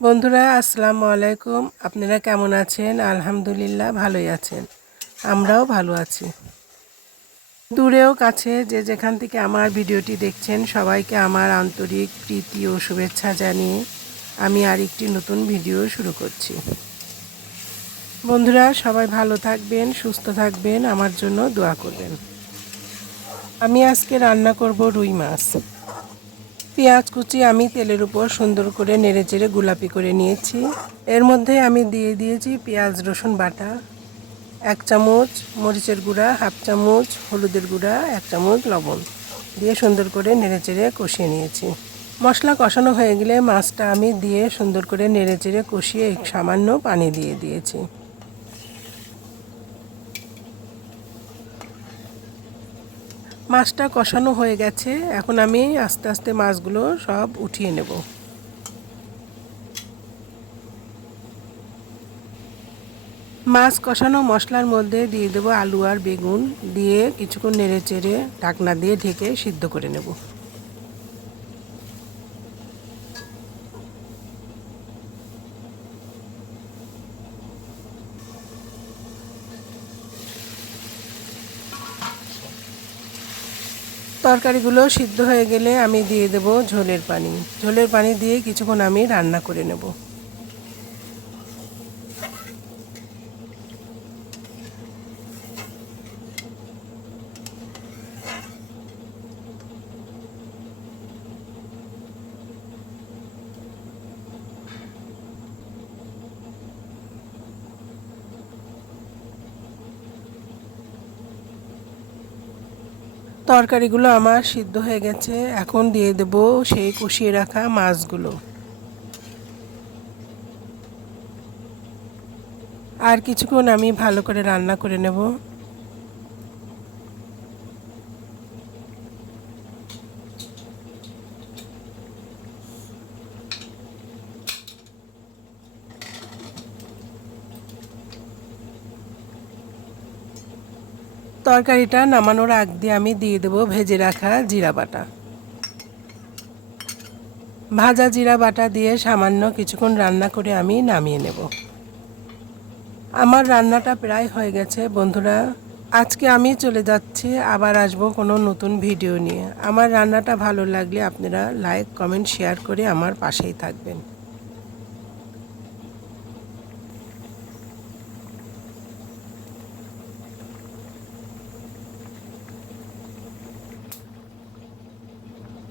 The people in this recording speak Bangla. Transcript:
বন্ধুরা, আসসালামু আলাইকুম। আপনারা কেমন আছেন? আলহামদুলিল্লাহ, ভালোই আছেন। আমরাও ভালো আছি। দূরেও কাছে যে যেখান থেকে আমার ভিডিওটি দেখছেন, সবাইকে আমার আন্তরিক প্রীতি ও শুভেচ্ছা জানিয়ে আমি আরেকটি নতুন ভিডিও শুরু করছি। বন্ধুরা, সবাই ভালো থাকবেন, সুস্থ থাকবেন, আমার জন্য দোয়া করবেন। আমি আজকে রান্না করব রুই মাছ। পেঁয়াজ কুচি আমি তেলের উপর সুন্দর করে নেড়ে চেড়ে গোলাপি করে নিয়েছি। এর মধ্যে আমি দিয়ে দিয়েছি পেঁয়াজ, রসুন বাটা, এক চামচ মরিচের গুঁড়া, হাফ চামচ হলুদের গুঁড়া, এক চামচ লবণ দিয়ে সুন্দর করে নেড়ে চেড়ে কষিয়ে নিয়েছি। মশলা কষানো হয়ে গেলে মাছটা আমি দিয়ে সুন্দর করে নেড়ে চেড়ে কষিয়ে সামান্য পানি দিয়ে দিয়েছি। মাছটা কষানো হয়ে গেছে। এখন আমি আস্তে আস্তে মাছগুলো সব উঠিয়ে নেব। মাছ কষানো মশলার মধ্যে দিয়ে দেবো আলু আর বেগুন। দিয়ে কিছুক্ষণ নেড়ে চেড়ে ঢাকনা দিয়ে ঢেকে সিদ্ধ করে নেব। তরকারিগুলো সিদ্ধ হয়ে গেলে আমি দিয়ে দেব ঝোলের পানি। ঝোলের পানি দিয়ে কিছুক্ষণ আমি রান্না করে নেব। তরকারিগুলো আমার সিদ্ধ হয়ে গেছে। এখন দিয়ে দেব সেই কষিয়ে রাখা মাছগুলো। আর কিছুক্ষণ আমি ভালো করে রান্না করে নেব। তরকারিটা নামানোর আগ দিয়ে আমি দিয়ে দেবো ভেজে রাখা জিরা বাটা। ভাজা জিরা বাটা দিয়ে সামান্য কিছুক্ষণ রান্না করে আমি নামিয়ে নেব। আমার রান্নাটা প্রায় হয়ে গেছে, বন্ধুরা। আজকে আমি চলে যাচ্ছি, আবার আসব কোনো নতুন ভিডিও নিয়ে। আমার রান্নাটা ভালো লাগলে আপনারা লাইক, কমেন্ট, শেয়ার করে আমার পাশেই থাকবেন।